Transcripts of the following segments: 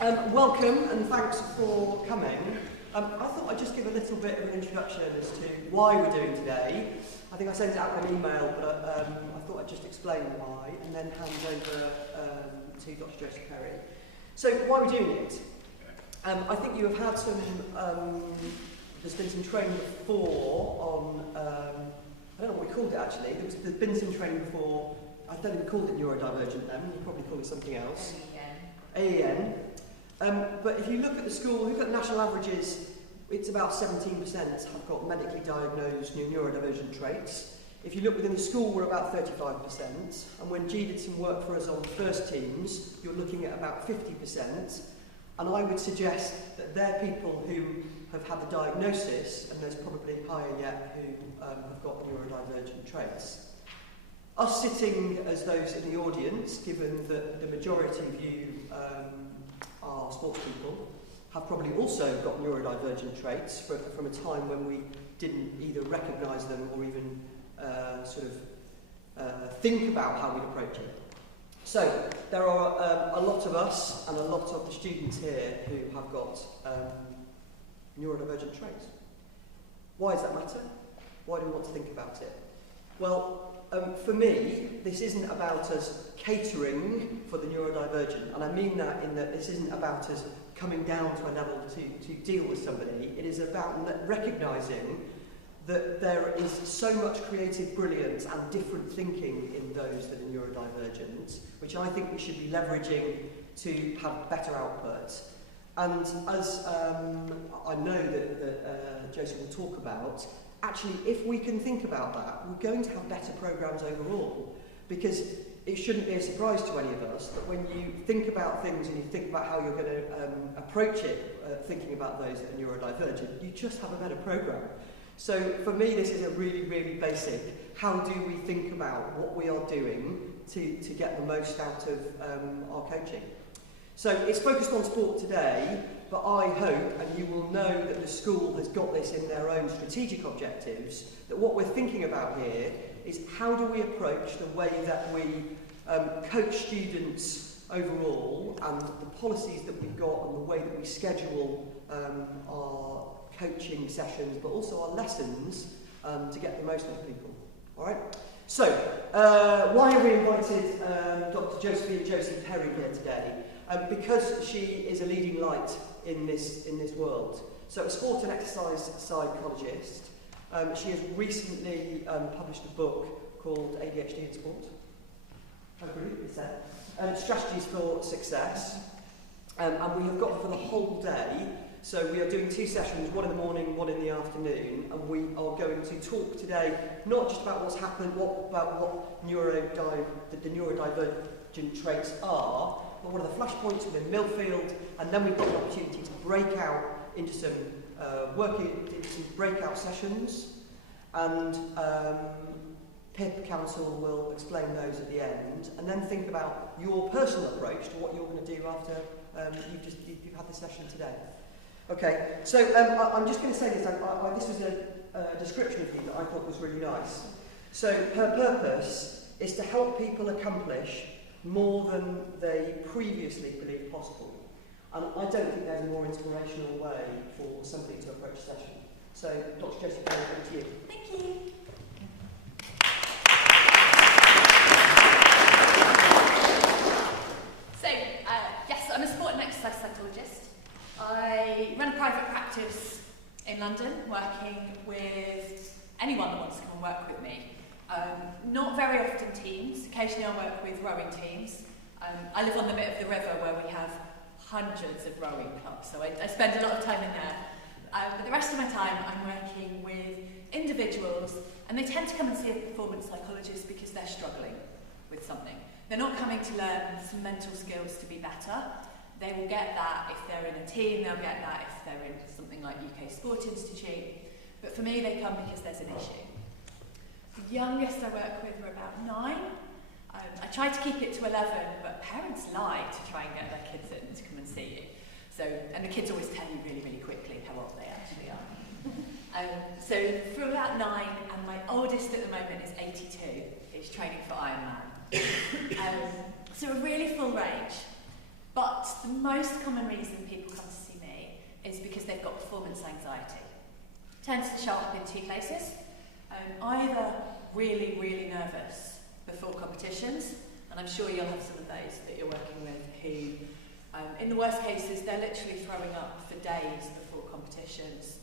Welcome and thanks for coming. I thought I'd just give a little bit of an introduction as to why we're doing today. I think I sent it out in an email, but I thought I'd just explain why and then hand over to Dr. Josephine Perry. So, why are we doing it? I think you have had some, there's been some training before on, I don't know what we called it actually, there's been some training before, I don't think we called it neurodivergent then, you probably call it something else. AEN. But if you look at the school, look at national averages, it's about 17% have got medically diagnosed neurodivergent traits. If you look within the school, we're about 35%. And when G did some work for us on first teams, you're looking at about 50%. And I would suggest that they're people who have had the diagnosis, and there's probably higher yet who have got neurodivergent traits. Us sitting as those in the audience, given that the majority of you are sports people, have probably also got neurodivergent traits from a time when we didn't either recognise them or even think about how we'd approach it. So, there are a lot of us and a lot of the students here who have got neurodivergent traits. Why does that matter? Why do we want to think about it? Well, for me, this isn't about us catering for the neurodivergent, and I mean that in that this isn't about us coming down to a level to deal with somebody. It is about recognising that there is so much creative brilliance and different thinking in those that are neurodivergent, which I think we should be leveraging to have better output. And as I know that Joseph will talk about, actually, if we can think about that, we're going to have better programmes overall, because it shouldn't be a surprise to any of us that when you think about things and you think about how you're going to approach it, thinking about those that are neurodivergent, you just have a better programme. So for me, this is a really, really basic, how do we think about what we are doing to get the most out of our coaching? So it's focused on sport today, but I hope, and you will know that the school has got this in their own strategic objectives, that what we're thinking about here is how do we approach the way that we coach students overall, and the policies that we've got and the way that we schedule our coaching sessions, but also our lessons to get the most out of people. All right? So, why have we invited Dr. Josephine Perry here today? Because she is a leading light in this world. So, a sport and exercise psychologist. She has recently published a book called ADHD in Sport. How brilliant is that? Strategies for Success. And we have got her for the whole day. So we are doing two sessions, one in the morning, one in the afternoon, and we are going to talk today not just about what's happened, about what the neurodivergent traits are, but what are the flashpoints within Millfield, and then we've got an opportunity to break out into some breakout sessions, and PIP Council will explain those at the end, and then think about your personal approach to what you're going to do after you've had the session today. Okay, so I'm just going to say this. This was a description of you that I thought was really nice. So her purpose is to help people accomplish more than they previously believed possible. And I don't think there's a more inspirational way for somebody to approach a session. So, Dr. Josephine Perry, over to you. Thank you. So, yes, I'm a sport and exercise psychologist. I run a private practice in London, working with anyone that wants to come and work with me. Not very often teams, occasionally I work with rowing teams. I live on the bit of the river where we have hundreds of rowing clubs, so I spend a lot of time in there. But the rest of my time I'm working with individuals, and they tend to come and see a performance psychologist because they're struggling with something. They're not coming to learn some mental skills to be better. They will get that if they're in a team, they'll get that if they're in something like UK Sport Institute. But for me, they come because there's an issue. The youngest I work with are about 9. I try to keep it to 11, but parents lie to try and get their kids in to come and see you. So, and the kids always tell you really, really quickly how old they actually are. So for about 9, and my oldest at the moment is 82. He's training for Ironman. So a really full range. But the most common reason people come to see me is because they've got performance anxiety. It tends to show up in two places. Either really, really nervous before competitions, and I'm sure you'll have some of those that you're working with who, in the worst cases, they're literally throwing up for days before competitions,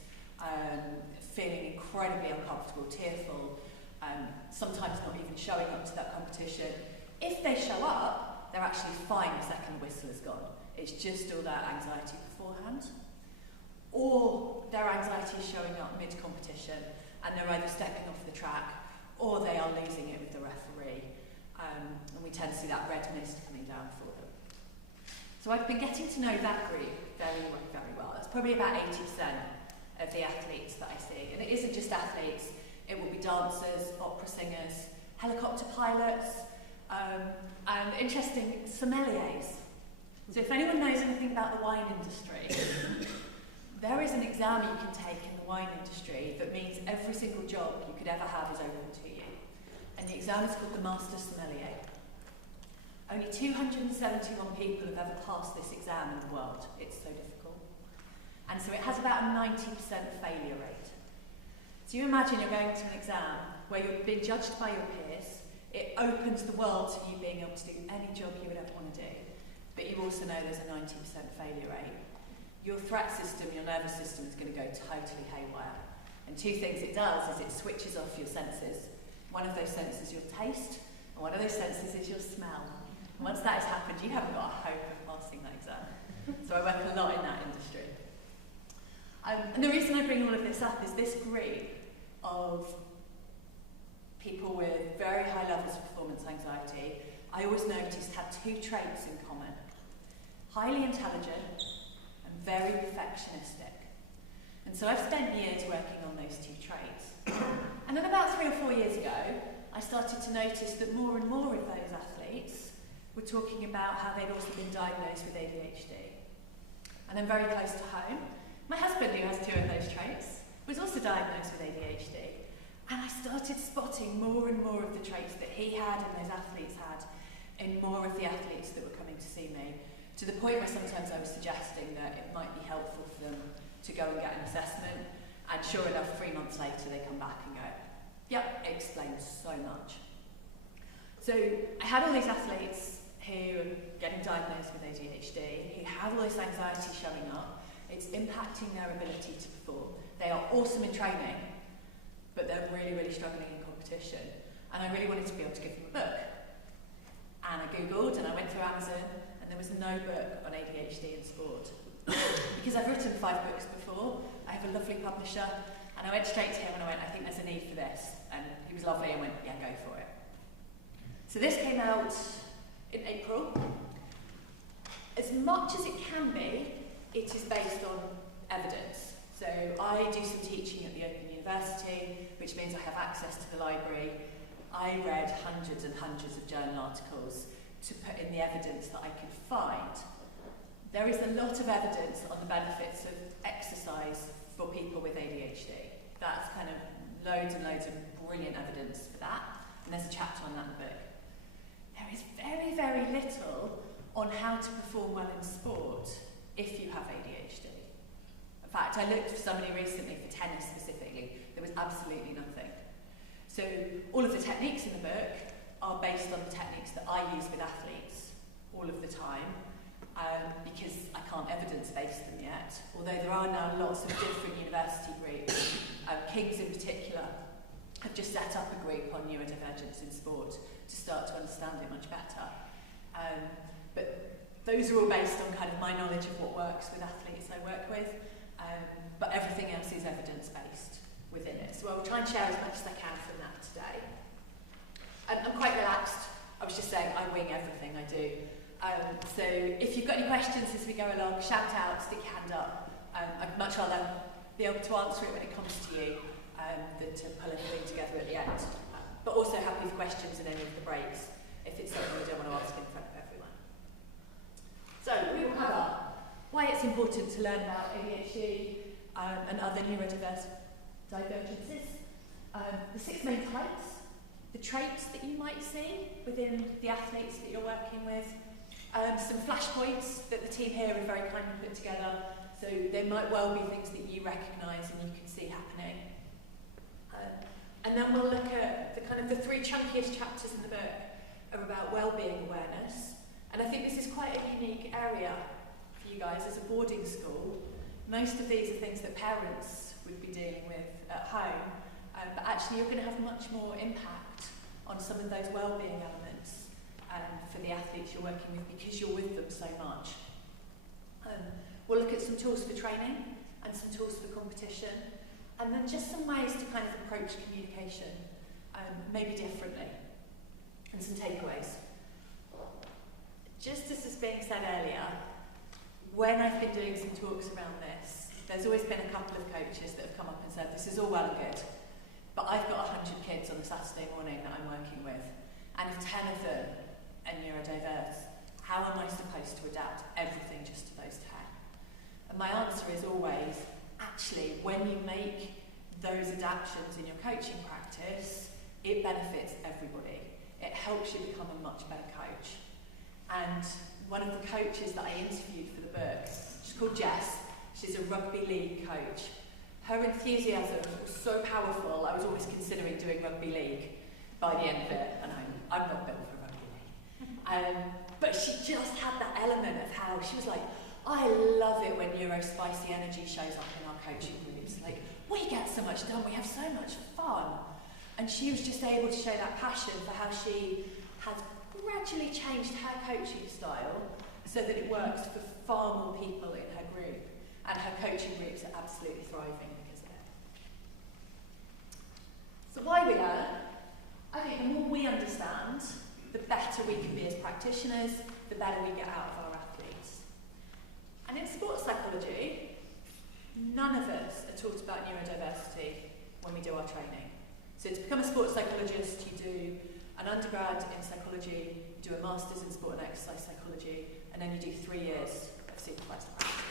feeling incredibly uncomfortable, tearful, sometimes not even showing up to that competition. If they show up, they're actually fine the second the whistle is gone. It's just all that anxiety beforehand. Or their anxiety is showing up mid-competition and they're either stepping off the track or they are losing it with the referee. And we tend to see that red mist coming down for them. So I've been getting to know that group very, very well. It's probably about 80% of the athletes that I see. And it isn't just athletes, it will be dancers, opera singers, helicopter pilots, and interesting sommeliers. So if anyone knows anything about the wine industry, there is an exam you can take in the wine industry that means every single job you could ever have is open to you. And the exam is called the Master Sommelier. Only 271 people have ever passed this exam in the world. It's so difficult. And so it has about a 90% failure rate. So you imagine you're going to an exam where you're being judged by your peers. It opens the world to you being able to do any job you would ever want to do. But you also know there's a 90% failure rate. Your threat system, your nervous system is going to go totally haywire. And two things it does is it switches off your senses. One of those senses is your taste, and one of those senses is your smell. And once that has happened, you haven't got a hope of passing that exam. So I work a lot in that industry. And the reason I bring all of this up is this group of people with very high levels of performance anxiety, I always noticed had two traits in common. Highly intelligent and very perfectionistic. And so I've spent years working on those two traits. And then about 3 or 4 years ago, I started to notice that more and more of those athletes were talking about how they'd also been diagnosed with ADHD. And then very close to home, my husband, who has 2 of those traits, was also diagnosed with ADHD. And I started spotting more and more of the traits that he had and those athletes had in more of the athletes that were coming to see me, to the point where sometimes I was suggesting that it might be helpful for them to go and get an assessment, and sure enough, 3 months later they come back and go, yep, it explains so much. So I had all these athletes who are getting diagnosed with ADHD, who have all this anxiety showing up. It's impacting their ability to perform. They are awesome in training, but they're really, really struggling in competition. And I really wanted to be able to give them a book. And I Googled and I went through Amazon, and there was no book on ADHD in sport. Because I've written 5 books before, I have a lovely publisher, and I went straight to him and I went, I think there's a need for this. And he was lovely and went, yeah, go for it. So this came out in April. As much as it can be, it is based on evidence. So I do some teaching at the Open University, which means I have access to the library. I read hundreds and hundreds of journal articles to put in the evidence that I could find. There is a lot of evidence on the benefits of exercise for people with ADHD. That's kind of loads and loads of brilliant evidence for that, and there's a chapter on that in the book. There is very, very little on how to perform well in sport if you have ADHD. In fact, I looked for somebody recently for tennis specifically. There was absolutely nothing. So all of the techniques in the book are based on the techniques that I use with athletes all of the time, because I can't evidence-base them yet, although there are now lots of different university groups. King's in particular have just set up a group on neurodivergence in sport to start to understand it much better. But those are all based on kind of my knowledge of what works with athletes I work with, but everything else is evidence-based within it. So I'll try and share as much as I can from that today. And I'm quite relaxed. I was just saying I wing everything I do. So if you've got any questions as we go along, shout out, stick your hand up. I'd much rather be able to answer it when it comes to you than to pull everything together at the end. But also happy for questions in any of the breaks if it's something you don't want to ask in front of everyone. So we will cover why it's important to learn about ADHD and other neurodiverse divergences, the 6 main types, the traits that you might see within the athletes that you're working with, Some flashpoints that the team here have very kindly put together, so they might well be things that you recognise and you can see happening. And then we'll look at the three chunkiest chapters in the book are about wellbeing awareness, and I think this is quite a unique area for you guys as a boarding school. Most of these are things that parents would be dealing with at home, but actually you're going to have much more impact on some of those wellbeing elements for the athletes you're working with because you're with them so much. We'll look at some tools for training and some tools for competition, and then just some ways to kind of approach communication maybe differently, and some takeaways. Just as was being said earlier, when I've been doing some talks around this, there's always been a couple of coaches that have come up and said, this is all well and good, but I've got 100 kids on a Saturday morning that I'm working with, and if 10 of them are neurodiverse, how am I supposed to adapt everything just to those 10? And my answer is always, actually, when you make those adaptations in your coaching practice, it benefits everybody. It helps you become a much better coach. And one of the coaches that I interviewed for the book, she's called Jess, she's a rugby league coach. Her enthusiasm was so powerful, I was always considering doing rugby league by the end of it, and I'm not built for rugby league. But she just had that element of how she was like, I love it when neurospicy energy shows up in our coaching groups. Like, we get so much done, we have so much fun. And she was just able to show that passion for how she has gradually changed her coaching style so that it works for far more people in her group. And her coaching groups are absolutely thriving because of it. So why we learn? I think the more we understand, the better we can be as practitioners, the better we get out of our athletes. And in sports psychology, none of us are taught about neurodiversity when we do our training. So to become a sports psychologist, you do an undergrad in psychology, you do a master's in sport and exercise psychology, and then you do 3 years of supervised practice.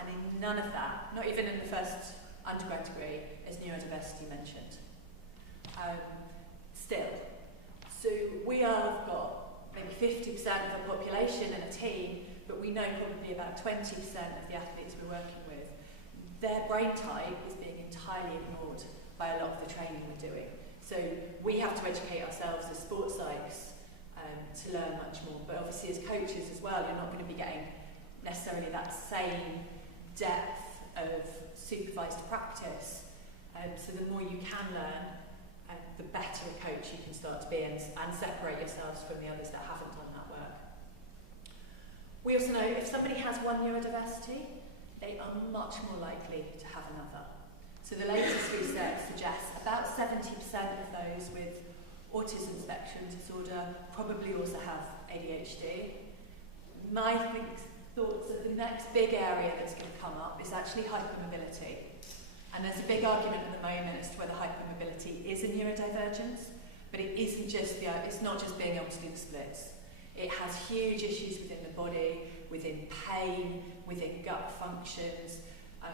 And in none of that, not even in the first undergrad degree, is neurodiversity mentioned. Still, so we have got maybe 50% of the population in a team, but we know probably about 20% of the athletes we're working with, their brain type is being entirely ignored by a lot of the training we're doing. So we have to educate ourselves as sports psychs to learn much more, but obviously as coaches as well, you're not going to be getting necessarily that same depth of supervised practice. So the more you can learn, the better a coach you can start to be and separate yourselves from the others that haven't done that work. We also know if somebody has one neurodiversity, they are much more likely to have another. So the latest research suggests about 70% of those with autism spectrum disorder probably also have ADHD. My thoughts of the next big area that's going to come up is actually hypermobility. And there's a big argument at the moment as to whether hypermobility is a neurodivergence, but it isn't just it's not just being able to do the splits. It has huge issues within the body, within pain, within gut functions. A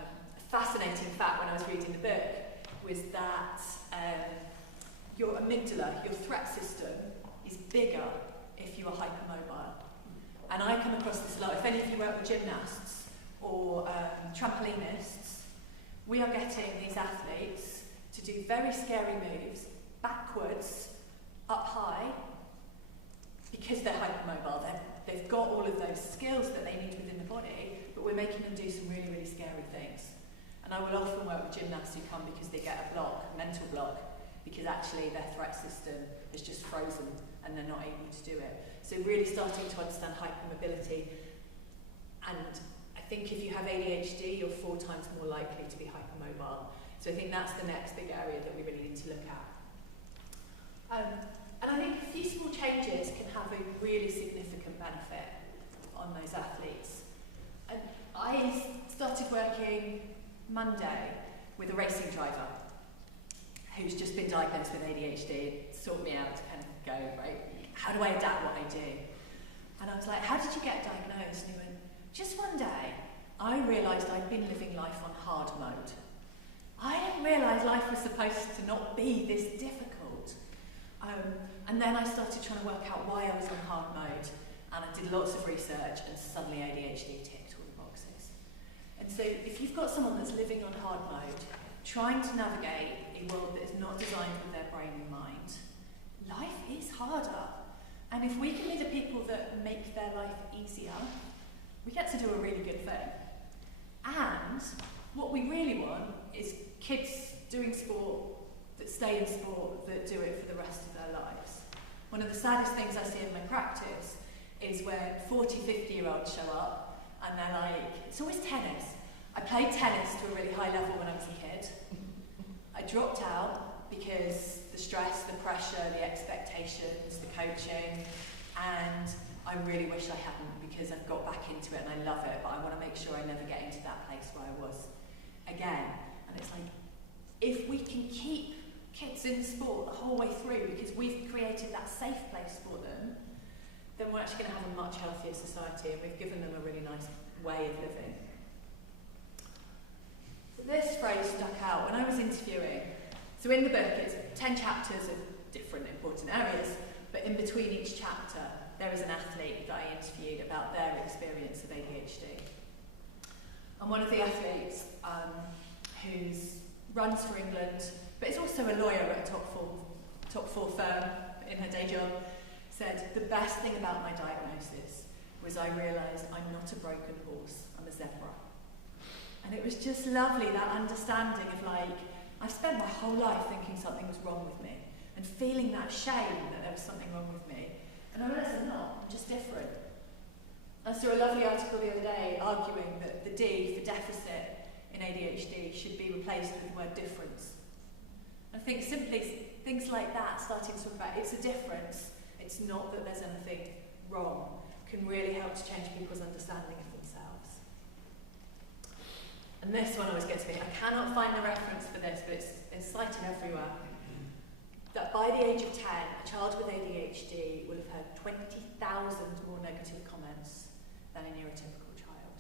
fascinating fact when I was reading the book was that your amygdala, your threat system, is bigger if you are hypermobile. And I come across this a lot. If any of you work with gymnasts or trampolinists, we are getting these athletes to do very scary moves backwards, up high, because they're hypermobile. They've got all of those skills that they need within the body, but we're making them do some really, really scary things. And I will often work with gymnasts who come because they get a block, a mental block, because actually their threat system is just frozen and they're not able to do it. So really starting to understand hypermobility, and I think if you have ADHD, you're 4 times more likely to be hypermobile. So I think that's the next big area that we really need to look at. And I think a few small changes can have a really significant benefit on those athletes. And I started working Monday with a racing driver who's just been diagnosed with ADHD. It sorted me out to kind of go, right, how do I adapt what I do? And I was like, how did you get diagnosed? And he went, just one day, I realised I'd been living life on hard mode. I didn't realise life was supposed to not be this difficult. And then I started trying to work out why I was on hard mode. and I did lots of research, and suddenly ADHD ticked all the boxes. And so if you've got someone that's living on hard mode, trying to navigate a world that is not designed with their brain in mind, life is harder. And if we can be the people that make their life easier, we get to do a really good thing. And what we really want is kids doing sport, that stay in sport, that do it for the rest of their lives. One of the saddest things I see in my practice is when 40, 50-year-olds show up and they're like, it's always tennis. I played tennis to a really high level when I was a kid. I dropped out because the stress, the pressure, the expectations, the coaching, and I really wish I hadn't, because I've got back into it and I love it, but I want to make sure I never get into that place where I was again. And it's like, if we can keep kids in sport the whole way through because we've created that safe place for them, then we're actually going to have a much healthier society, and we've given them a really nice way of living. This phrase stuck out when I was interviewing. So in the book, it's 10 chapters of different important areas, but in between each chapter, there is an athlete that I interviewed about their experience of ADHD. And one of the athletes who runs for England, but is also a lawyer at a top four firm in her day job, said, the best thing about my diagnosis was I realised I'm not a broken horse, I'm a zebra. And it was just lovely, that understanding of like, I've spent my whole life thinking something was wrong with me and feeling that shame that there was something wrong with me. And I realised I'm not, I'm just different. I saw a lovely article the other day arguing that the D for deficit in ADHD should be replaced with the word difference. I think simply things like that, starting to talk about it's a difference, it's not that there's anything wrong, can really help to change people's understanding of themselves. And this one always gets me. I cannot find the reference for this, but it's cited everywhere. That by the age of 10, a child with ADHD will have heard 20,000 more negative comments than a neurotypical child.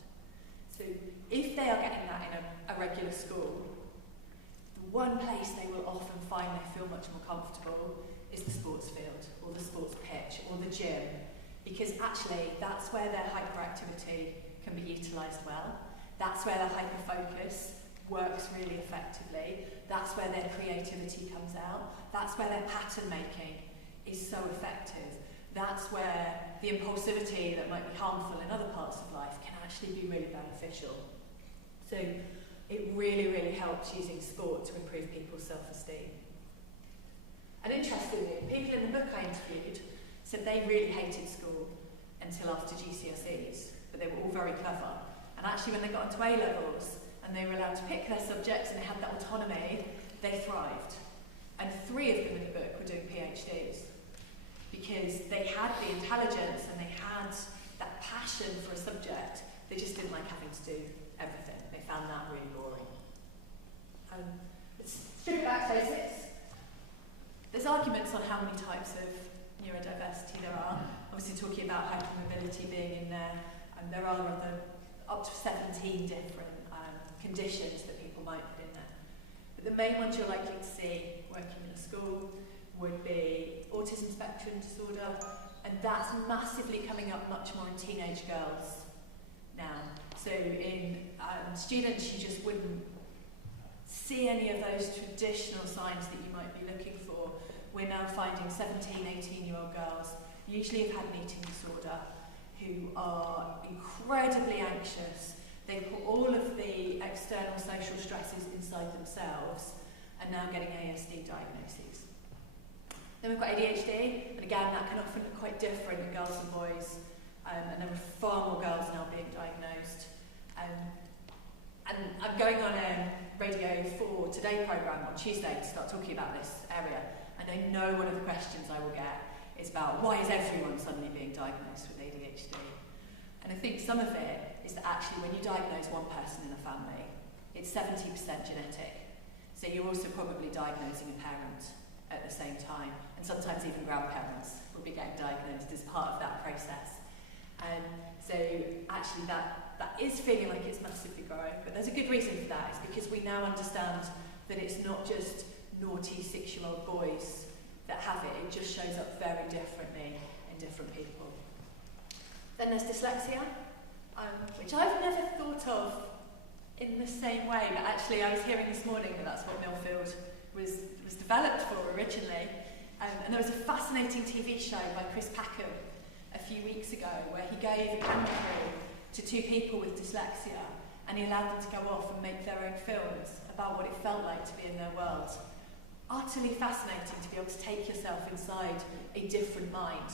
So if they are getting that in a regular school, the one place they will often find they feel much more comfortable is the sports field, or the sports pitch, or the gym, because actually that's where their hyperactivity can be utilised well. That's where their hyperfocus works really effectively. That's where their creativity comes out. That's where their pattern making is so effective. That's where the impulsivity that might be harmful in other parts of life can actually be really beneficial. So it really, really helps using sport to improve people's self-esteem. And interestingly, people in the book I interviewed said they really hated school until after GCSEs, but they were all very clever. And actually when they got into A-levels and they were allowed to pick their subjects and they had that autonomy, they thrived. And 3 of them in the book were doing PhDs because they had the intelligence and they had that passion for a subject. They just didn't like having to do everything. They found that really boring. Let's strip it back to basics. There's arguments on how many types of neurodiversity there are. Obviously talking about hypermobility being in there, and there are up to 17 different conditions that people might put in there. But the main ones you're likely to see working in a school would be autism spectrum disorder, and that's massively coming up much more in teenage girls now. So in students, you just wouldn't see any of those traditional signs that you might be looking for. We're now finding 17, 18-year-old girls usually have had an eating disorder, who are incredibly anxious. They put all of the external social stresses inside themselves and now getting ASD diagnoses. Then we've got ADHD, and again that can often look quite different in girls and boys, and there are far more girls now being diagnosed. And I'm going on a Radio 4 Today programme on Tuesday to start talking about this area, and I know one of the questions I will get is about why is everyone suddenly being diagnosed with ADHD? And I think some of it is that actually when you diagnose one person in a family, it's 70% genetic. So you're also probably diagnosing a parent at the same time, and sometimes even grandparents will be getting diagnosed as part of that process. And so actually that is feeling like it's massively growing, but there's a good reason for that. It's because we now understand that it's not just naughty 6-year-old boys that have it, it just shows up very differently in different people. Then there's dyslexia, which I've never thought of in the same way, but actually I was hearing this morning that that's what Millfield was developed for originally. And there was a fascinating TV show by Chris Packham a few weeks ago where he gave a camera crew to 2 people with dyslexia, and he allowed them to go off and make their own films about what it felt like to be in their world. Utterly fascinating to be able to take yourself inside a different mind,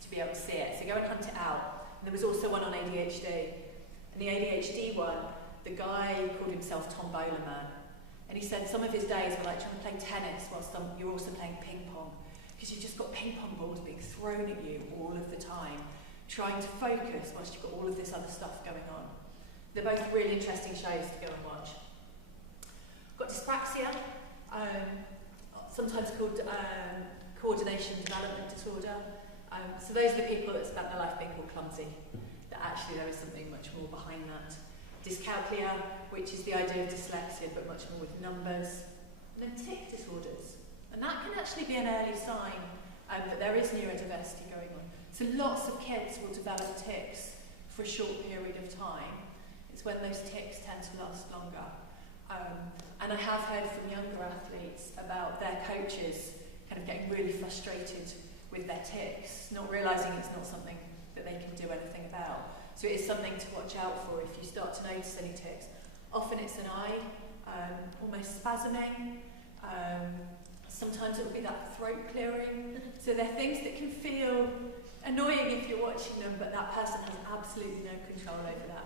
to be able to see it. So go and hunt it out. And there was also one on ADHD. And the ADHD one, the guy called himself Tom Bowlerman. And he said some of his days were like trying to play tennis whilst you're also playing ping pong. Because you've just got ping pong balls being thrown at you all of the time, trying to focus whilst you've got all of this other stuff going on. They're both really interesting shows to go and watch. Got dyspraxia, sometimes called coordination development disorder. So those are the people that spent their life being called clumsy, that actually there is something much more behind that. Dyscalculia, which is the idea of dyslexia, but much more with numbers. And then tic disorders. And that can actually be an early sign that there is neurodiversity going on. So lots of kids will develop tics for a short period of time. It's when those tics tend to last longer. And I have heard from younger athletes about their coaches kind of getting really frustrated with their tics, not realising it's not something that they can do anything about. So it is something to watch out for if you start to notice any tics. Often it's an eye, almost spasming. Sometimes it will be that throat clearing. So they're things that can feel annoying if you're watching them, but that person has absolutely no control over that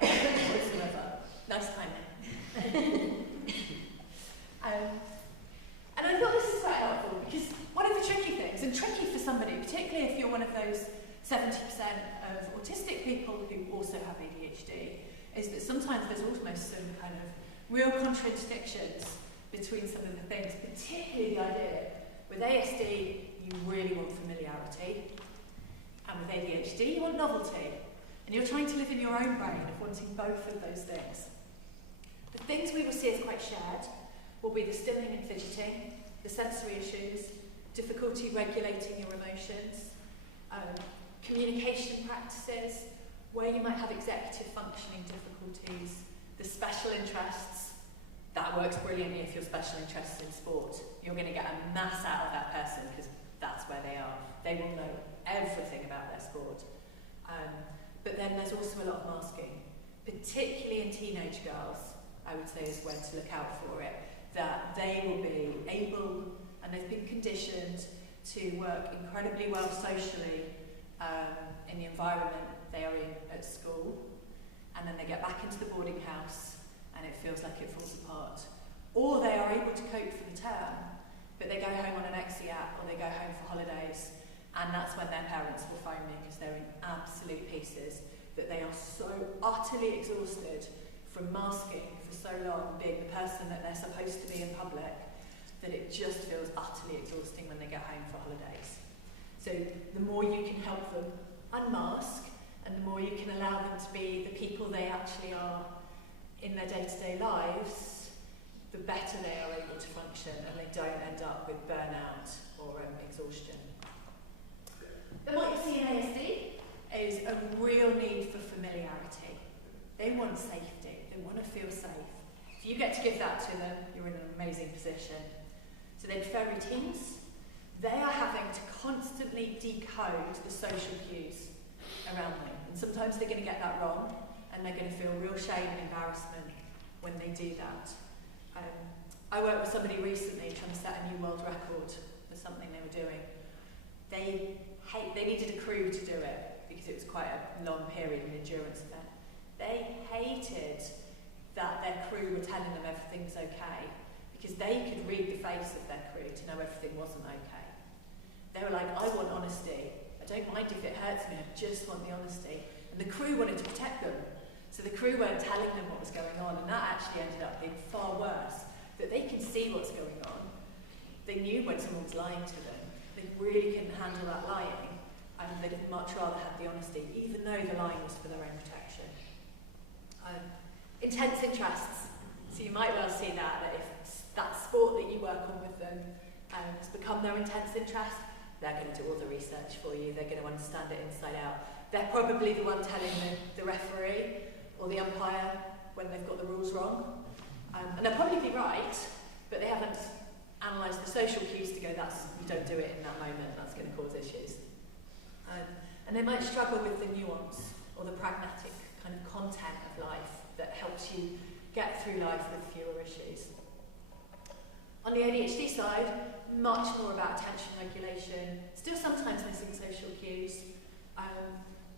whatsoever. Nice timing. And I thought this is quite helpful because one of the tricky things, and tricky for somebody, particularly if you're one of those 70% of autistic people who also have ADHD, is that sometimes there's almost some kind of real contradictions between some of the things, particularly the idea with ASD you really want familiarity, and with ADHD you want novelty, and you're trying to live in your own brain of wanting both of those things. The things we will see as quite shared will be the stimming and fidgeting, the sensory issues, difficulty regulating your emotions, communication practices, where you might have executive functioning difficulties, the special interests. That works brilliantly if you're special interested in sport. You're going to get a mass out of that person because that's where they are. They will know everything about their sport. But then there's also a lot of masking, particularly in teenage girls, I would say is where to look out for it, that they will be able, and they've been conditioned to work incredibly well socially in the environment they are in at school, and then they get back into the boarding house and it feels like it falls apart. Or they are able to cope for the term, but they go home on an exeat or they go home for holidays, and that's when their parents will phone me because they're in absolute pieces, that they are so utterly exhausted from masking for so long, being the person that they're supposed to be in public, that it just feels utterly exhausting when they get home for holidays. So the more you can help them unmask, and the more you can allow them to be the people they actually are in their day-to-day lives, the better they are able to function and they don't end up with burnout or exhaustion. Then what you see in ASD is a real need for familiarity. They want safety, they want to feel safe. If you get to give that to them, you're in an amazing position. So they prefer routines. They are having to constantly decode the social cues around them. And sometimes they're going to get that wrong, and they're going to feel real shame and embarrassment when they do that. I worked with somebody recently trying to set a new world record for something they were doing. They needed a crew to do it because it was quite a long period, an endurance event. They hated that their crew were telling them everything's okay because they could read the face of their crew to know everything wasn't okay. They were like, I want honesty. I don't mind if it hurts me, I just want the honesty. And the crew wanted to protect them. So the crew weren't telling them what was going on, and that actually ended up being far worse. That they can see what's going on. They knew when someone was lying to them. They really couldn't handle that lying, and they'd much rather have the honesty, even though the lying was for their own protection. Intense interests. So you might well see that if that sport that you work on with them has become their intense interest, they're going to do all the research for you, they're going to understand it inside out, they're probably the one telling the referee or the umpire when they've got the rules wrong. And they'll probably be right, but they haven't analysed the social cues to go, you don't do it in that moment, that's going to cause issues. And they might struggle with the nuance or the pragmatic kind of content of life that helps you get through life with fewer issues. On the ADHD side, much more about attention regulation, still sometimes missing social cues,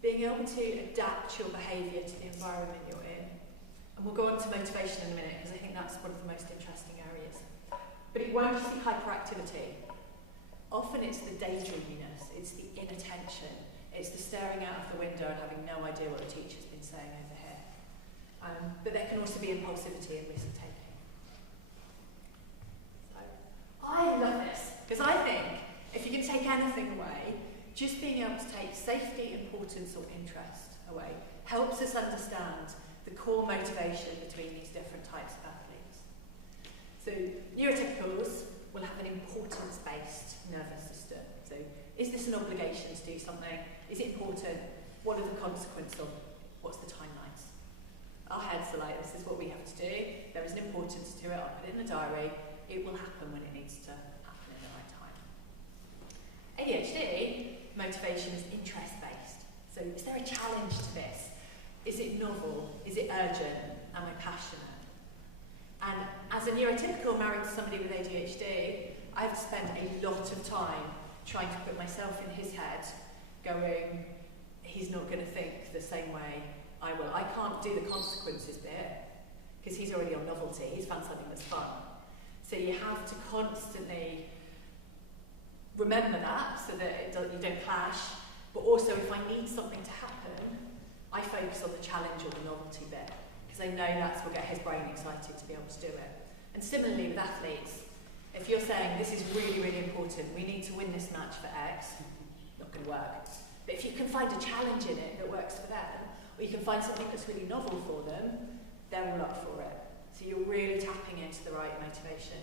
being able to adapt your behaviour to the environment you're in. And we'll go on to motivation in a minute, because I think that's one of the most interesting areas. But it won't just be hyperactivity. Often it's the daydreaminess, it's the inattention, it's the staring out of the window and having no idea what the teacher's been saying over here. But there can also be impulsivity and risk-taking. So, I love this, because I think if you can take anything away, just being able to take safety, importance or interest away helps us understand the core motivation between these different types of athletes. So neurotypicals will have an importance-based nervous system. So is this an obligation to do something? Is it important? What are the consequences of? What's the timelines? Our heads are like, this is what we have to do. There is an importance to it. I'll put it in the diary. It will happen when it needs to happen in the right time. ADHD motivation is interest-based. So is there a challenge to this? Is it novel? Is it urgent? Am I passionate? And as a neurotypical married to somebody with ADHD, I've spent a lot of time trying to put myself in his head, going, he's not going to think the same way I will. I can't do the consequences bit, because he's already on novelty. He's found something that's fun. So you have to constantly remember that, so that you don't clash. But also, if I need something to happen, I focus on the challenge or the novelty bit, because I know that's what will get his brain excited to be able to do it. And similarly with athletes, if you're saying this is really, really important, we need to win this match for X, not going to work. But if you can find a challenge in it that works for them, or you can find something that's really novel for them, they're all up for it. So you're really tapping into the right motivation.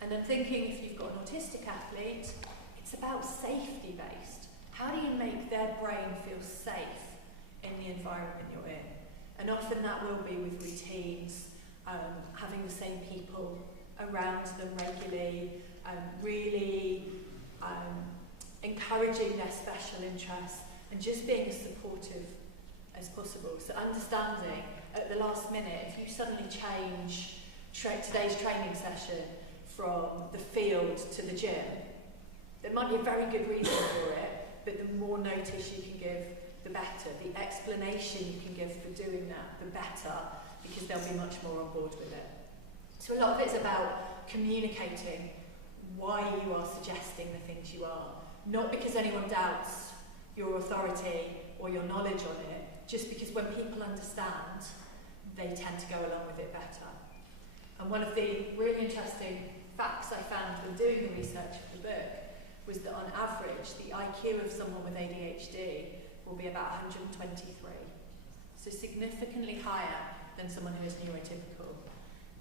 And then thinking, if you've got an autistic athlete, it's about safety-based. How do you make their brain feel safe in the environment you're in? And often that will be with routines, having the same people around them regularly, really encouraging their special interests, and just being as supportive as possible. So understanding at the last minute, if you suddenly change today's training session from the field to the gym, there might be a very good reason for it, but the more notice you can give, the better. The explanation you can give for doing that, the better, because they'll be much more on board with it. So a lot of it's about communicating why you are suggesting the things you are, not because anyone doubts your authority or your knowledge on it, just because when people understand, they tend to go along with it better. And one of the really interesting facts I found when doing the research for the book was that on average, the IQ of someone with ADHD will be about 123. So significantly higher than someone who is neurotypical.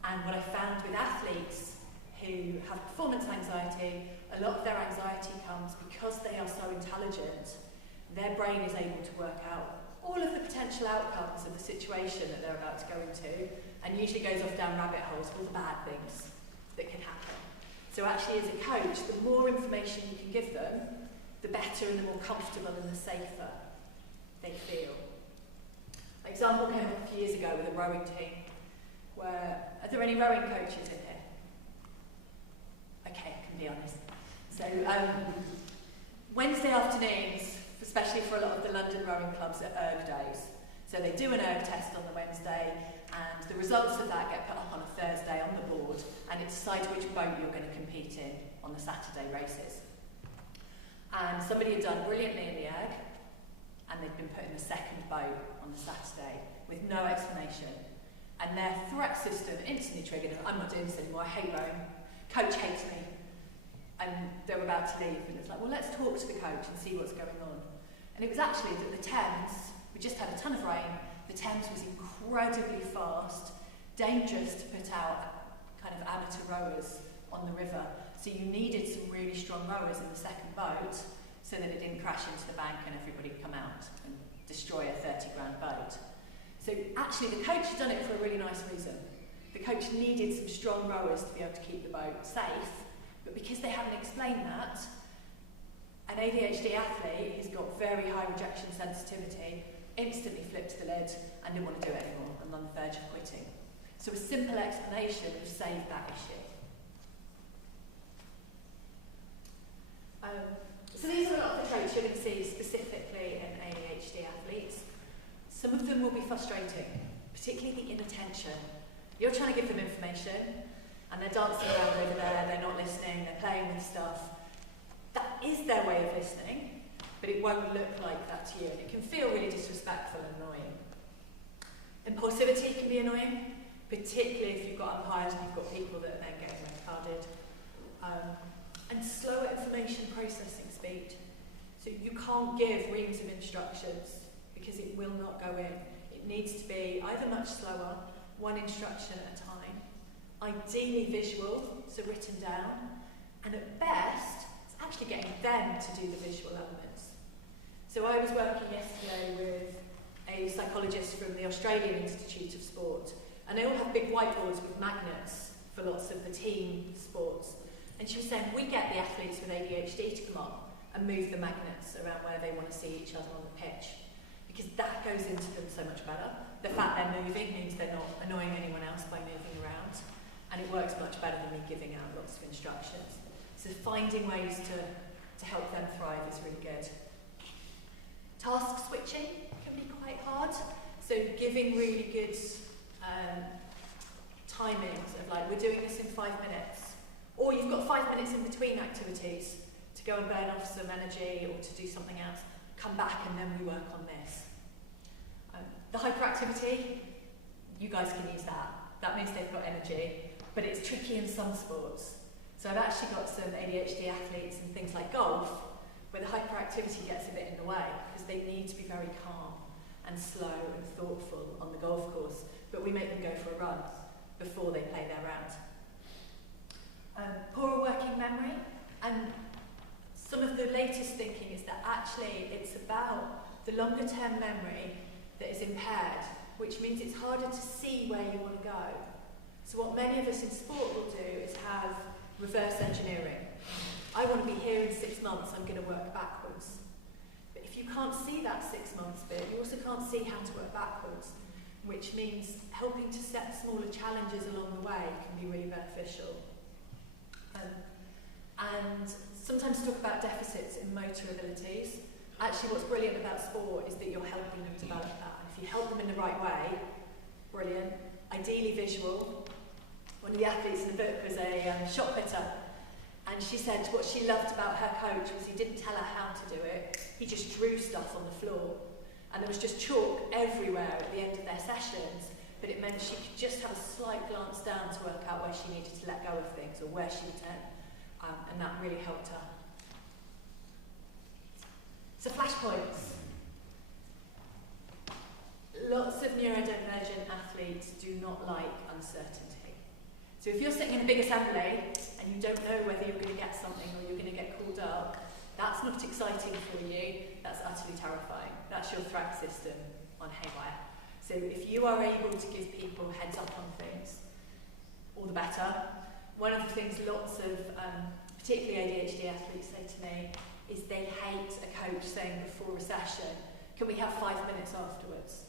And what I found with athletes who have performance anxiety, a lot of their anxiety comes because they are so intelligent, their brain is able to work out all of the potential outcomes of the situation that they're about to go into, and usually goes off down rabbit holes, all the bad things that can happen. So actually as a coach, the more information you can give them, the better and the more comfortable and the safer they feel. An example came up a few years ago with a rowing team, where, are there any rowing coaches in here? Okay, I can be honest. So Wednesday afternoons, especially for a lot of the London rowing clubs, are erg days. So they do an erg test on the Wednesday, and the results of that get put up on a Thursday on the board, and it decides which boat you're going to compete in on the Saturday races. And somebody had done brilliantly in the erg, and they'd been put in the second boat on the Saturday with no explanation. And their threat system instantly triggered, I'm not doing this anymore, I hate rowing, coach hates me. And they were about to leave, and it's like, well, let's talk to the coach and see what's going on. And it was actually that the Thames, we just had a ton of rain, the Thames was incredibly fast, dangerous to put out kind of amateur rowers on the river. So you needed some really strong rowers in the second boat so that it didn't crash into the bank and everybody come out and destroy a 30 grand boat. So actually the coach had done it for a really nice reason. The coach needed some strong rowers to be able to keep the boat safe, but because they hadn't explained that, an ADHD athlete who's got very high rejection sensitivity instantly flipped the lid and didn't want to do it anymore and on the verge of quitting. So a simple explanation would save that issue. So these are a lot of the traits you're going to see specifically in ADHD athletes. Some of them will be frustrating, particularly the inattention. You're trying to give them information and they're dancing around over there, they're not listening, they're playing with stuff. That is their way of listening, but it won't look like that to you, and it can feel really disrespectful and annoying. Impulsivity can be annoying, particularly if you've got umpires and you've got people that are then getting red carded. And slower information processing speed. So you can't give reams of instructions because it will not go in. It needs to be either much slower, one instruction at a time, ideally visual, so written down, and at best, it's actually getting them to do the visual elements. So I was working yesterday with a psychologist from the Australian Institute of Sport, and they all have big whiteboards with magnets for lots of the team sports. And she was saying, we get the athletes with ADHD to come on and move the magnets around where they want to see each other on the pitch, because that goes into them so much better. The fact they're moving means they're not annoying anyone else by moving around, and it works much better than me giving out lots of instructions. So finding ways to help them thrive is really good. Task switching can be quite hard, so giving really good timings of like, we're doing this in 5 minutes, or you've got 5 minutes in between activities to go and burn off some energy or to do something else, come back and then we work on this. The hyperactivity, you guys can use that. That means they've got energy, but it's tricky in some sports. So I've actually got some ADHD athletes in things like golf, where the hyperactivity gets a bit in the way, because they need to be very calm and slow and thoughtful on the golf course, but we make them go for a run before they play their round. Poorer working memory, and some of the latest thinking is that actually it's about the longer term memory that is impaired, which means it's harder to see where you want to go. So what many of us in sport will do is have reverse engineering. I want to be here in 6 months, I'm going to work backwards. But if you can't see that 6 months bit, you also can't see how to work backwards, which means helping to set smaller challenges along the way can be really beneficial. And sometimes talk about deficits in motor abilities. Actually, what's brilliant about sport is that you're helping them develop that. If you help them in the right way, brilliant. Ideally visual. One of the athletes in the book was a shot putter, and she said what she loved about her coach was he didn't tell her how to do it, he just drew stuff on the floor. And there was just chalk everywhere at the end of their sessions, but it meant she could just have a slight glance down to work out where she needed to let go of things or where she would turn, and that really helped her. So flashpoints. Lots of neurodivergent athletes do not like uncertainty. So if you're sitting in a big assembly and you don't know whether you're going to get something or you're going to get called up, that's not exciting for you, that's utterly terrifying. That's your threat system on haywire. So if you are able to give people heads up on things, all the better. One of the things lots of, particularly ADHD athletes say to me, is they hate a coach saying before a session, can we have 5 minutes afterwards?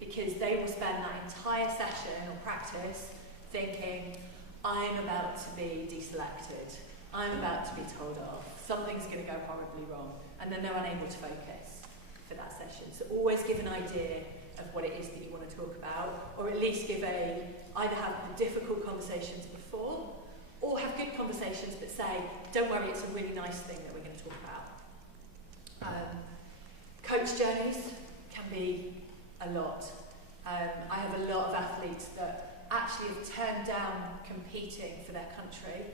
Because they will spend that entire session or practice thinking, I'm about to be deselected, I'm about to be told off, something's going to go horribly wrong, and then they're unable to focus for that session. So always give an idea of what it is that you want to talk about, or at least give either have the difficult conversations before, or have good conversations but say, don't worry, it's a really nice thing that we're going to talk about. Coach journeys can be a lot. I have a lot of athletes that actually have turned down competing for their country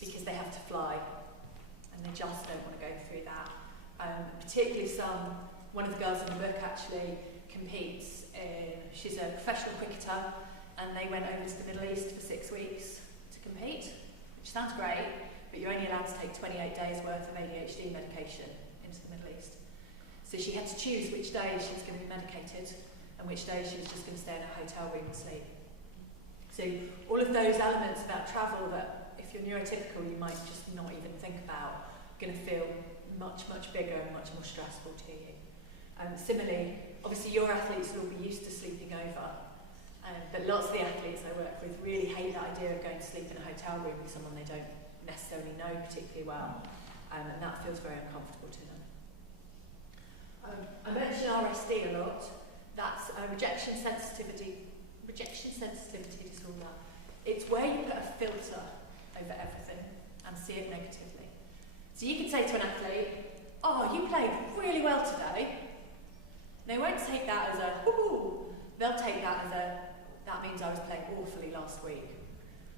because they have to fly and they just don't want to go through that. Particularly one of the girls in the book actually competes she's a professional cricketer, and they went over to the Middle East for 6 weeks to compete, which sounds great, but you're only allowed to take 28 days worth of ADHD medication into the Middle East. So she had to choose which days she was going to be medicated and which days she was just going to stay in a hotel room and sleep. So all of those elements about travel that if you're neurotypical you might just not even think about are going to feel much, much bigger and much more stressful to you. Similarly, obviously your athletes will be used to sleeping over, but lots of the athletes I work with really hate the idea of going to sleep in a hotel room with someone they don't necessarily know particularly well, and that feels very uncomfortable to them. I mention RSD a lot. That's rejection sensitivity disorder. It's where you put a filter over everything and see it negatively. So you can say to an athlete, "Oh, you played really well today." They won't take that as a woohoo. They'll take that as that means I was playing awfully last week.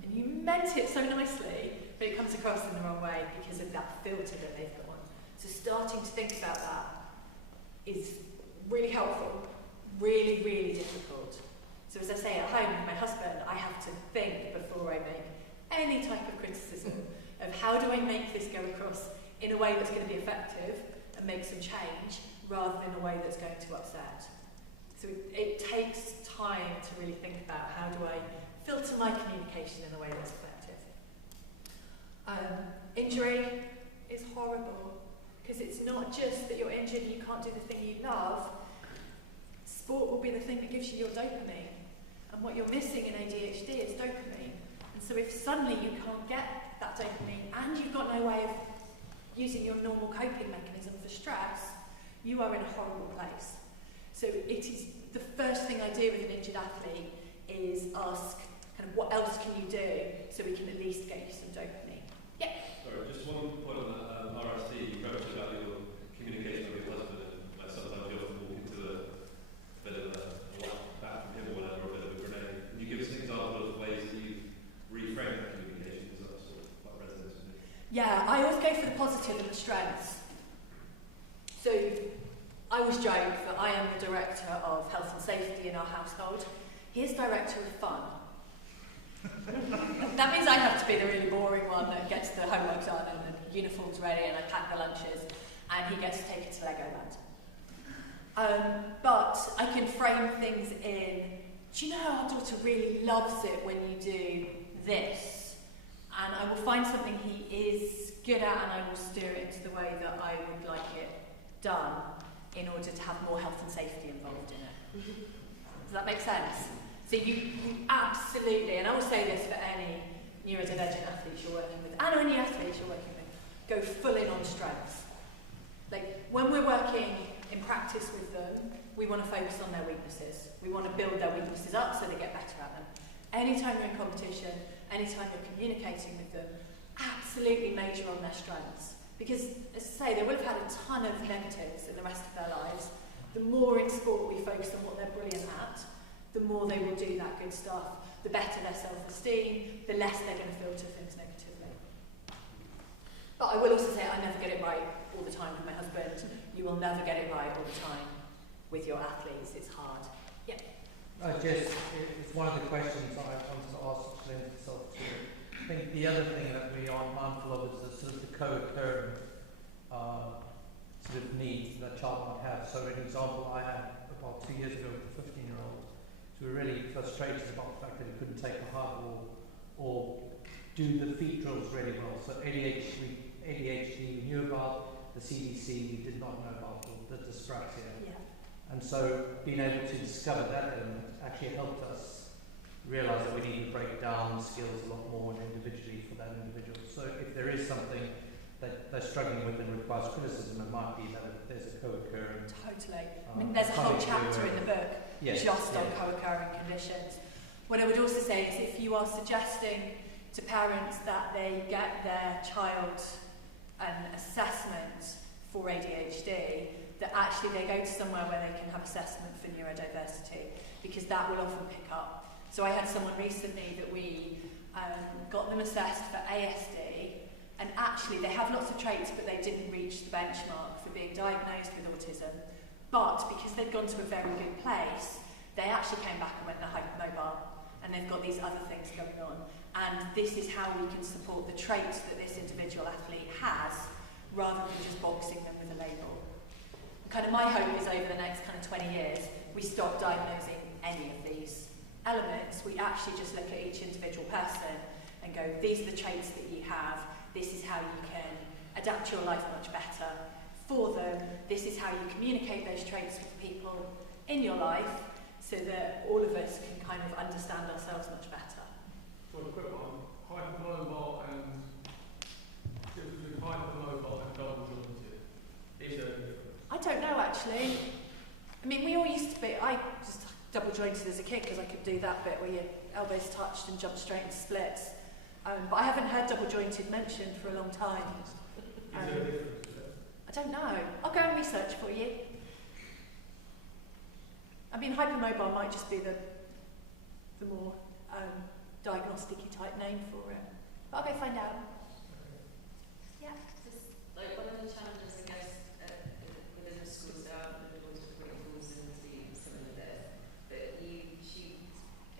And you meant it so nicely, but it comes across in the wrong way because of that filter that they've got on. So starting to think about that is really helpful, really, really difficult. So as I say at home with my husband, I have to think before I make any type of criticism of how do I make this go across in a way that's going to be effective and make some change, rather than a way that's going to upset. So it takes time to really think about how do I filter my communication in a way that's effective. Injury is horrible, because it's not just that you're injured and you can't do the thing you love. Sport will be the thing that gives you your dopamine. And what you're missing in ADHD is dopamine. And so if suddenly you can't get that dopamine and you've got no way of using your normal coping mechanism for stress, you are in a horrible place. So it is the first thing I do with an injured athlete is ask kind of what else can you do so we can at least get you some dopamine. Yeah? Sorry, just one point on that RSD. You mentioned about your communication with your husband, and like sometimes you often walk into a bit of a back from him or whatever, or a bit of a grenade. Can you give us an example of ways that you reframe that communication? Because that's sort of quite resonates with me. Yeah, I always go for the positive and the strengths. So I always joke that I am the director of health and safety in our household. He is director of fun. That means I have to be the really boring one that gets the homework done and the uniforms ready and I pack the lunches, and he gets to take it to Legoland. But I can frame things in, do you know how our daughter really loves it when you do this? And I will find something he is good at and I will steer it to the way that I would like it done in order to have more health and safety involved in it. Does that make sense? So you absolutely, and I will say this for any neurodivergent athletes you're working with, and any athletes you're working with, go full in on strengths. Like when we're working in practice with them, we want to focus on their weaknesses. We want to build their weaknesses up so they get better at them. Anytime you're in competition, anytime you're communicating with them, absolutely major on their strengths. Because, as I say, they will have had a ton of negatives in the rest of their lives. The more in sport we focus on what they're brilliant at, the more they will do that good stuff, the better their self-esteem, the less they're going to filter things negatively. But I will also say I never get it right all the time with my husband. You will never get it right all the time with your athletes. It's hard. Yeah. Jess, it's one of the questions I wanted to ask Lynn itself too. I think the other thing that we are mindful of is the sort of the co-occurring sort of needs that a child might have. So an example I had about 2 years ago with a 15-year-old, so we were really frustrated about the fact that he couldn't take a hug or do the feet drills really well. So ADHD we knew about, the CDC we did not know about, the dyspraxia. Yeah. And so being able to discover that element actually helped us realise that we need to break down the skills a lot more individually for that individual. So if there is something that they're struggling with and requires criticism, it might be that there's a co-occurring... Totally. I mean, there's a whole chapter in the book just on co-occurring conditions. What I would also say is if you are suggesting to parents that they get their child an assessment for ADHD, that actually they go to somewhere where they can have assessment for neurodiversity, because that will often pick up. So I had someone recently that we got them assessed for ASD, and actually they have lots of traits but they didn't reach the benchmark for being diagnosed with autism, but because they'd gone to a very good place, they actually came back and went, they're hypermobile, and they've got these other things going on. and this is how we can support the traits that this individual athlete has, rather than just boxing them with a label. And kind of my hope is over the next kind of 20 years, we stop diagnosing any of these elements. We actually just look at each individual person and go, these are the traits that you have, this is how you can adapt your life much better for them, this is how you communicate those traits with people in your life, so that all of us can kind of understand ourselves much better. Well, a quick one. Hypermobile and hypermobile and double jointed. Is there a difference? I don't know actually. I mean, we all used to be, I just double jointed as a kid because I could do that bit where your elbows touched and jumped straight into splits. But I haven't heard double jointed mentioned for a long time. Is there a difference? I don't know. I'll go and research for you. I mean, hypermobile might just be the more diagnostic-y type name for it. But I'll go find out. Yeah. Just like one of the challenges, I guess, within the school staff and the supporting tools and some of this, but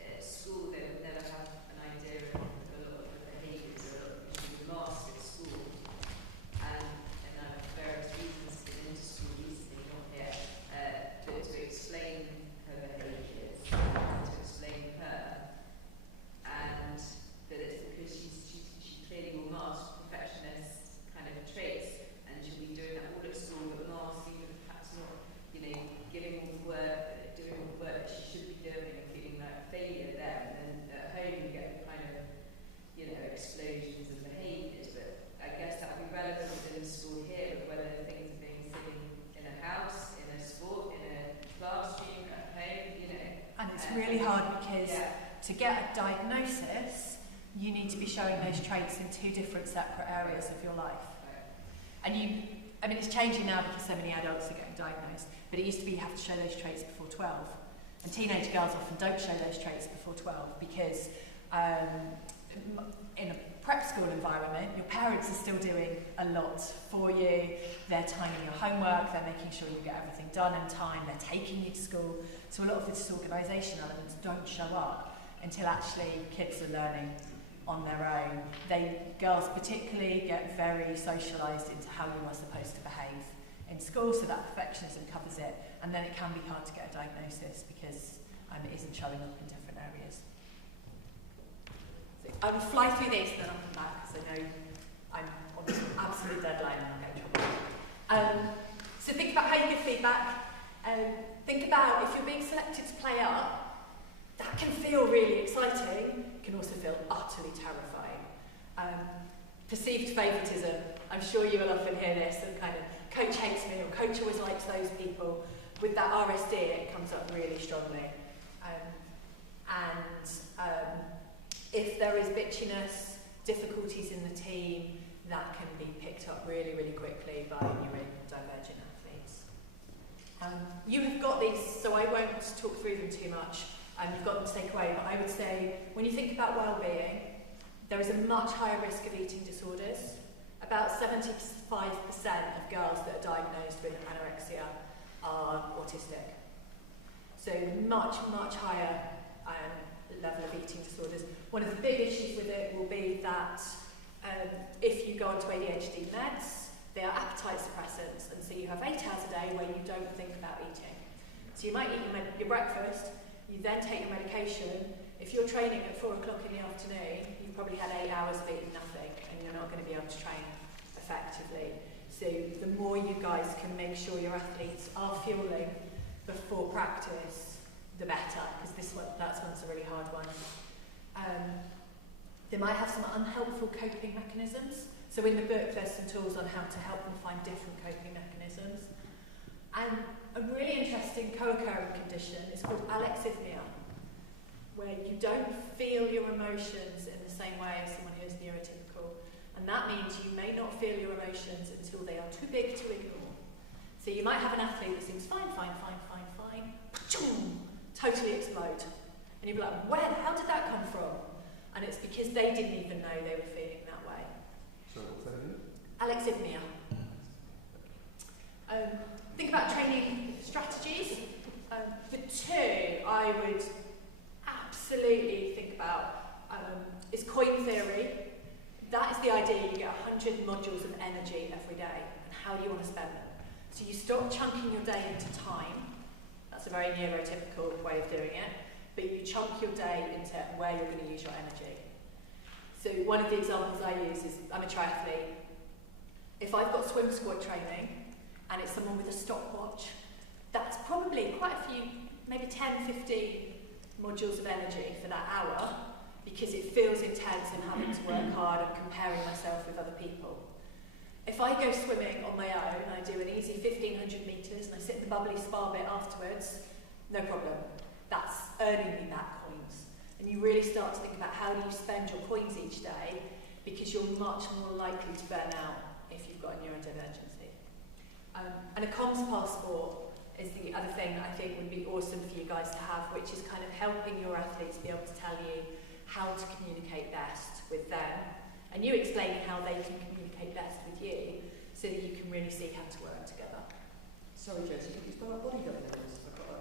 at school they would never have an idea of a lot of the behaviours or issues masked at school, and various reasons to get into school recently, not yet, but to explain her behaviours, to explain her, and that it's because she clearly will mask perfectionist kind of traits, and she'll be doing that all at school, but mask even perhaps not, giving all the work, doing all the work that she should be doing, and feeling like a failure there, and then at home you get kind of, explosions of behaviours, but I guess that would be relevant within the school here, but whether things are being seen in a house, in a sport, in a classroom, at home, And it's really hard because to get a diagnosis, you need to be showing those traits in two different separate areas of your life. And it's changing now because so many adults are getting diagnosed, but it used to be you have to show those traits before 12. And teenage girls often don't show those traits before 12 because in a prep school environment, your parents are still doing a lot for you. They're timing your homework, they're making sure you get everything done in time, they're taking you to school. So a lot of the disorganisation elements don't show up until actually kids are learning on their own. Girls particularly get very socialised into how you are supposed to behave in school, so that perfectionism covers it, and then it can be hard to get a diagnosis because it isn't showing up in different areas. So I will fly through this, then I'll come back because I know I'm on an absolute deadline and I'll get in trouble. So think about how you give feedback. Think about if you're being selected to play up, that can feel really exciting, it can also feel utterly terrifying. Perceived favouritism, I'm sure you will often hear this, and kind of, coach hates me, or coach always likes those people. With that RSD, it comes up really strongly. If there is bitchiness, difficulties in the team, that can be picked up really, really quickly by neurodivergent athletes. You have got these, so I won't talk through them too much. You've got them to take away, but I would say when you think about well-being, there is a much higher risk of eating disorders. About 75% of girls that are diagnosed with anorexia are autistic. So much, much higher level of eating disorders. One of the big issues with it will be that if you go onto ADHD meds, they are appetite suppressants, and so you have 8 hours a day where you don't think about eating. So you might eat your breakfast, you then take your medication. If you're training at 4 o'clock in the afternoon, you've probably had 8 hours of eating nothing, and you're not going to be able to train effectively. So the more you guys can make sure your athletes are fueling before practice, the better, because that one's a really hard one. They might have some unhelpful coping mechanisms. So in the book, there's some tools on how to help them find different coping mechanisms. And a really interesting co-occurring condition is called alexithmia, where you don't feel your emotions in the same way as someone who is neurotypical. And that means you may not feel your emotions until they are too big to ignore. So you might have an athlete that seems fine, totally explode. And you'll be like, how did that come from? And it's because they didn't even know they were feeling that way. So what's that mean? Alexithmia. Think about training strategies. The two I would absolutely think about is coin theory. That is the idea you get 100 modules of energy every day, and how do you want to spend them? So you stop chunking your day into time. That's a very neurotypical way of doing it. But you chunk your day into where you're going to use your energy. So one of the examples I use is, I'm a triathlete. If I've got swim squad training, and it's someone with a stopwatch, that's probably quite a few, maybe 10, 15 modules of energy for that hour, because it feels intense and having to work hard and comparing myself with other people. If I go swimming on my own, I do an easy 1,500 metres and I sit in the bubbly spa bit afterwards, no problem. That's earning me that coins. And you really start to think about how do you spend your coins each day, because you're much more likely to burn out if you've got a neurodivergency. And a comms passport is the other thing that I think would be awesome for you guys to have, which is kind of helping your athletes be able to tell you how to communicate best with them, and you explaining how they can communicate best with you, so that you can really see how to work together. Sorry, Josie, could you spell out bodybuilding?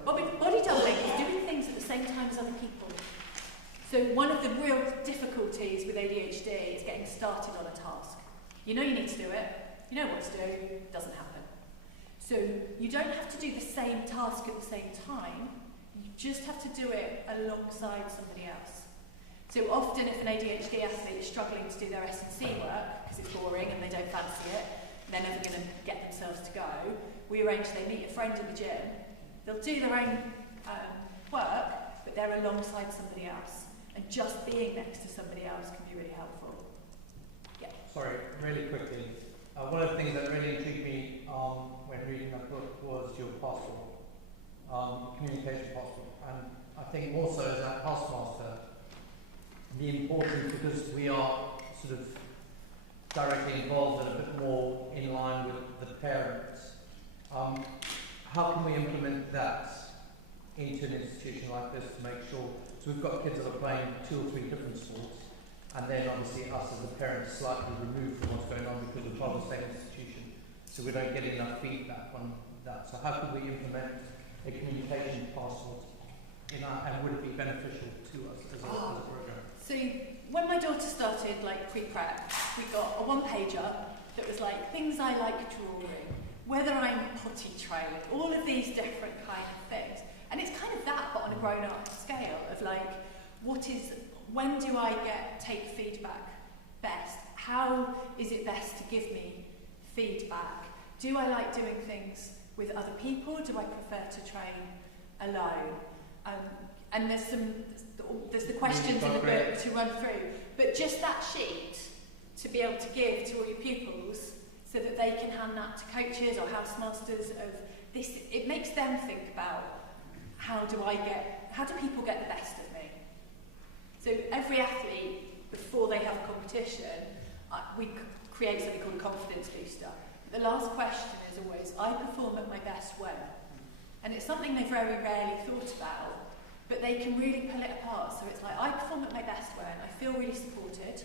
Bodybuilding is doing things at the same time as other people. So one of the real difficulties with ADHD is getting started on a task. You know you need to do it, you know what to do, it doesn't happen. So you don't have to do the same task at the same time, you just have to do it alongside somebody else. So often if an ADHD athlete is struggling to do their S&C work, because it's boring and they don't fancy it, and they're never going to get themselves to go, we arrange they meet a friend in the gym, they'll do their own work, but they're alongside somebody else. And just being next to somebody else can be really helpful. Yeah. Sorry, really quickly. One of the things that really intrigued me when reading that book was your passport, communication passport. And I think also as a housemaster, the importance, because we are sort of directly involved and a bit more in line with the parents, how can we implement that into an institution like this to make sure, so we've got kids that are playing 2 or 3 different sports, and then obviously us as the parents slightly removed from what's going on because we're part of the same institution, so we don't get enough feedback on that. So how can we implement a communication passport in our, and would it be beneficial to us as a program? So when my daughter started like pre-prep, we got a one-pager that was like things I like drawing, whether I'm potty trained, all of these different kind of things. And it's kind of that, but on a grown-up scale of like, when do I take feedback best? How is it best to give me feedback? Do I like doing things with other people? Do I prefer to train alone? And there's the questions in the book to run through. But just that sheet to be able to give to all your pupils so that they can hand that to coaches or housemasters of this, it makes them think about how do people get the best of me? So every athlete, before they have a competition, we create something called a confidence booster. The last question is always, I perform at my best when? And it's something they very rarely thought about, but they can really pull it apart. So it's like, I perform at my best when I feel really supported,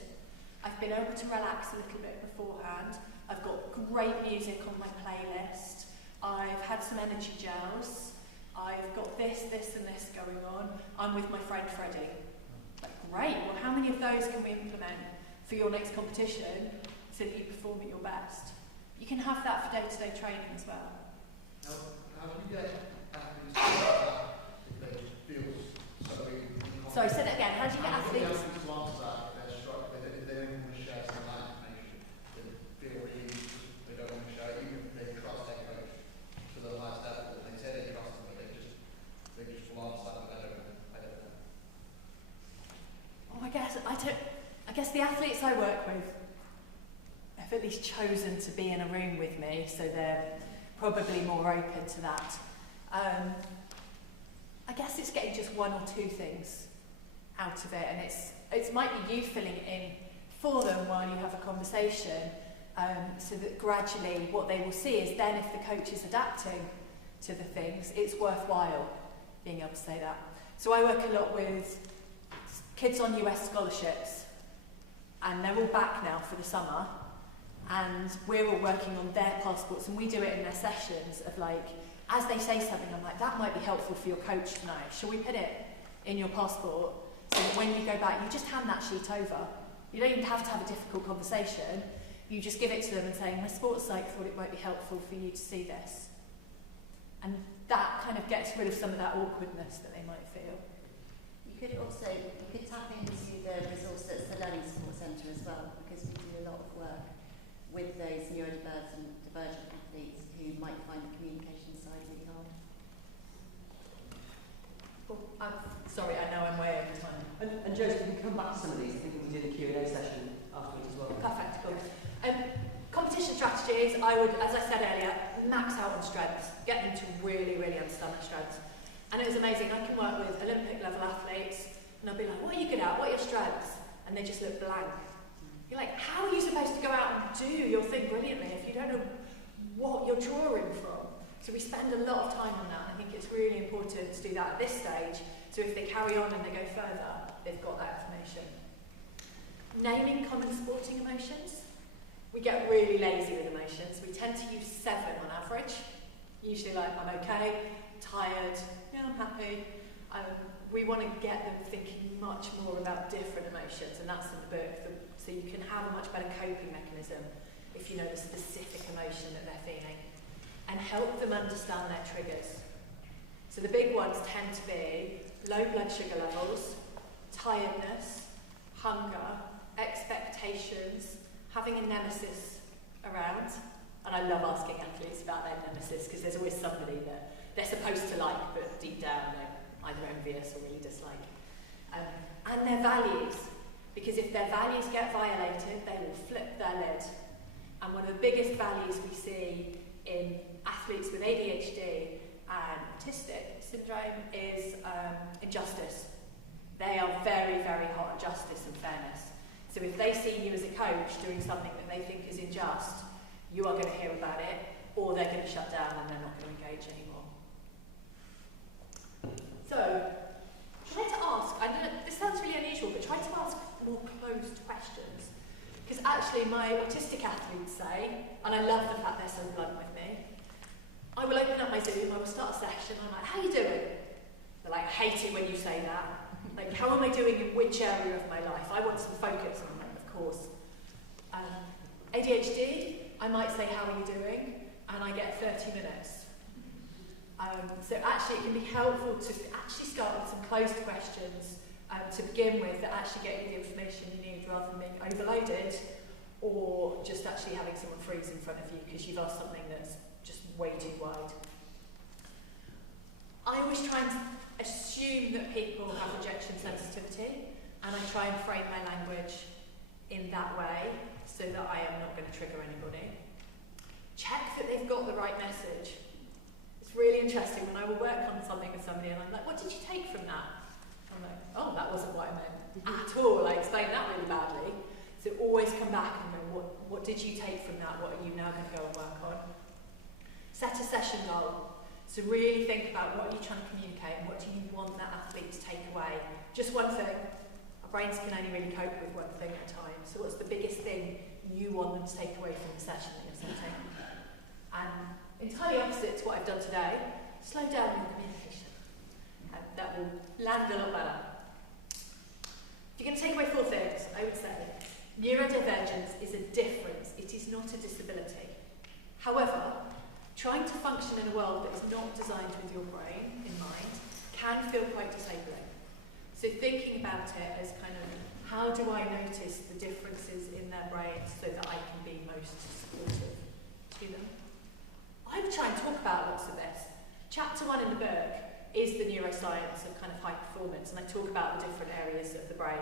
I've been able to relax a little bit beforehand, I've got great music on my playlist, I've had some energy gels, I've got this and this going on, I'm with my friend Freddie. Like, great, well how many of those can we implement for your next competition so that you perform at your best? You can have that for day-to-day training as well. How do you get athletes to that if they feel so Sorry, say that again. How do you get athletes? To answer that if they're struggling, if they don't want to share some of that information, they feel really they don't want to share it, even if they trust their coach to the highest level. They say they trust them, but they just will answer that, but I don't know. Oh, I guess the athletes I work with have at least chosen to be in a room with me, so they're probably more open to that. I guess it's getting just 1 or 2 things out of it, and it might be you filling it in for them while you have a conversation, so that gradually what they will see is then if the coach is adapting to the things, it's worthwhile being able to say that. So I work a lot with kids on US scholarships, and they're all back now for the summer, and we're all working on their passports, and we do it in their sessions of like, as they say something, I'm like, that might be helpful for your coach to know. Shall we put it in your passport so that when you go back, you just hand that sheet over. You don't even have to have a difficult conversation. You just give it to them and say, my sports psych thought it might be helpful for you to see this. And that kind of gets rid of some of that awkwardness that they might feel. You could tap into the resource that's the Learning Support Centre as well, because we do a lot of work with those neurodivergent athletes who might find the communication side really hard. Oh, I'm sorry, I know I'm way over time. And Josephine, we can come back to some of these. I think we did a Q&A session afterwards as well. Perfect, cool. Competition strategies, I would, as I said earlier, max out on strengths. Get them to really, really understand their strengths. And it was amazing. I can work with Olympic level athletes and I'll be like, what are you good at? What are your strengths? And they just look blank. You're like, how are you supposed to go out and do your thing brilliantly if you don't know what you're drawing from? So we spend a lot of time on that. I think it's really important to do that at this stage. So if they carry on and they go further, they've got that information. Naming common sporting emotions. We get really lazy with emotions. We tend to use 7 on average. Usually like, I'm okay, tired, yeah, I'm happy. We want to get them thinking much more about different emotions, and that's in the book. So you can have a much better coping mechanism if you know the specific emotion that they're feeling, and help them understand their triggers. So the big ones tend to be low blood sugar levels, tiredness, hunger, expectations, having a nemesis around. And I love asking athletes about their nemesis because there's always somebody that they're supposed to like, but deep down they're either envious or really dislike. And their values, because if their values get violated, they will flip their lid. And one of the biggest values we see in athletes with ADHD and autistic syndrome is injustice. They are very, very hot on justice and fairness. So if they see you as a coach doing something that they think is unjust, you are going to hear about it, or they're going to shut down and they're not going to engage anymore. So, try to ask, I know this sounds really unusual, but try to ask more closed questions. Because actually my autistic athletes say, and I love the fact they're so blunt with me, I will open up my Zoom, I will start a session, I'm like, how are you doing? They're like, I hate it when you say that. Like, how am I doing in which area of my life? I want some focus, and I'm like, of course. ADHD, I might say, how are you doing? And I get 30 minutes. So actually it can be helpful to actually start with some closed questions to begin with that actually get you the information you need rather than being overloaded or just actually having someone freeze in front of you because you've asked something that's just way too wide. I always try and assume that people have rejection sensitivity, and I try and frame my language in that way so that I am not going to trigger anybody. Check that they've got the right message. It's really interesting when I will work on something with somebody and I'm like, what did you take from that? I'm like, oh, that wasn't what I meant at all. I explained that really badly. So always come back and go, what did you take from that? What are you now going to go and work on? Set a session goal. So really think about what you're trying to communicate and what do you want that athlete to take away. Just one thing. Our brains can only really cope with one thing at a time. So what's the biggest thing you want them to take away from the session that you're setting? And entirely opposite to what I've done today, slow down your communication. And that will land a lot better. If you're going to take away 4 things, I would say neurodivergence is a difference. It is not a disability. However, trying to function in a world that is not designed with your brain in mind can feel quite disabling. So thinking about it as kind of, how do I notice the differences in their brains so that I can be most supportive to them? I would try and talk about lots of this. Chapter 1 in the book is the neuroscience of kind of high performance, and I talk about the different areas of the brain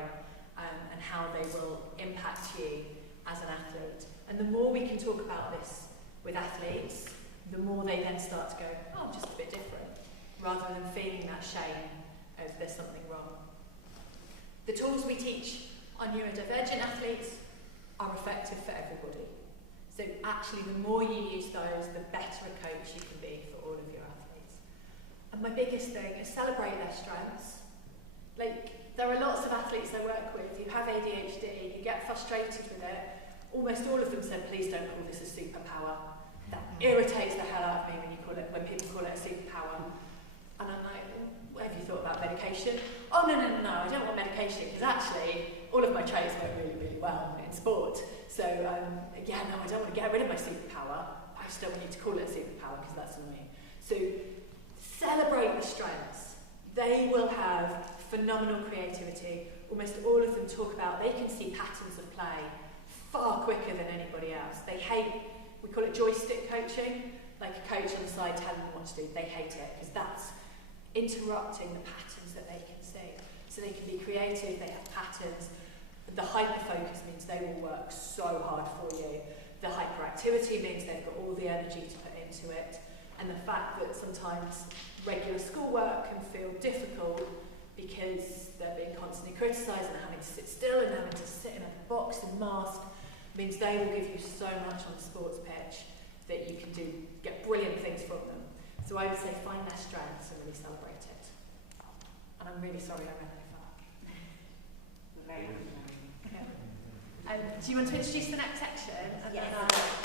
and how they will impact you as an athlete. And the more we can talk about this with athletes, the more they then start to go, oh, I'm just a bit different, rather than feeling that shame of there's something wrong. The tools we teach on neurodivergent athletes are effective for everybody. So actually, the more you use those, the better a coach you can be for all of your athletes. And my biggest thing is celebrate their strengths. Like, there are lots of athletes I work with who have ADHD, who get frustrated with it. Almost all of them said, please don't call this a superpower. That irritates the hell out of me when people call it a superpower. And I'm like, what have you thought about medication? Oh, no, I don't want medication. again, no, I don't want to get rid of my superpower. I just don't want you to call it a superpower because that's annoying. So celebrate the strengths. They will have phenomenal creativity. Almost all of them talk about, they can see patterns of play far quicker than anybody else. They hate, we call it joystick coaching, like a coach on the side telling them what to do. They hate it because that's interrupting the patterns that they can see. So they can be creative, they have patterns. The hyper-focus means they will work so hard for you. The hyperactivity means they've got all the energy to put into it. And the fact that sometimes regular schoolwork can feel difficult because they're being constantly criticised and having to sit still and having to sit in a box and mask means they will give you so much on the sports pitch that you can get brilliant things from them. So I would say find their strengths and really celebrate it. And I'm really sorry I went over. Very much. Okay. Do you want to introduce the next section? And Yes. then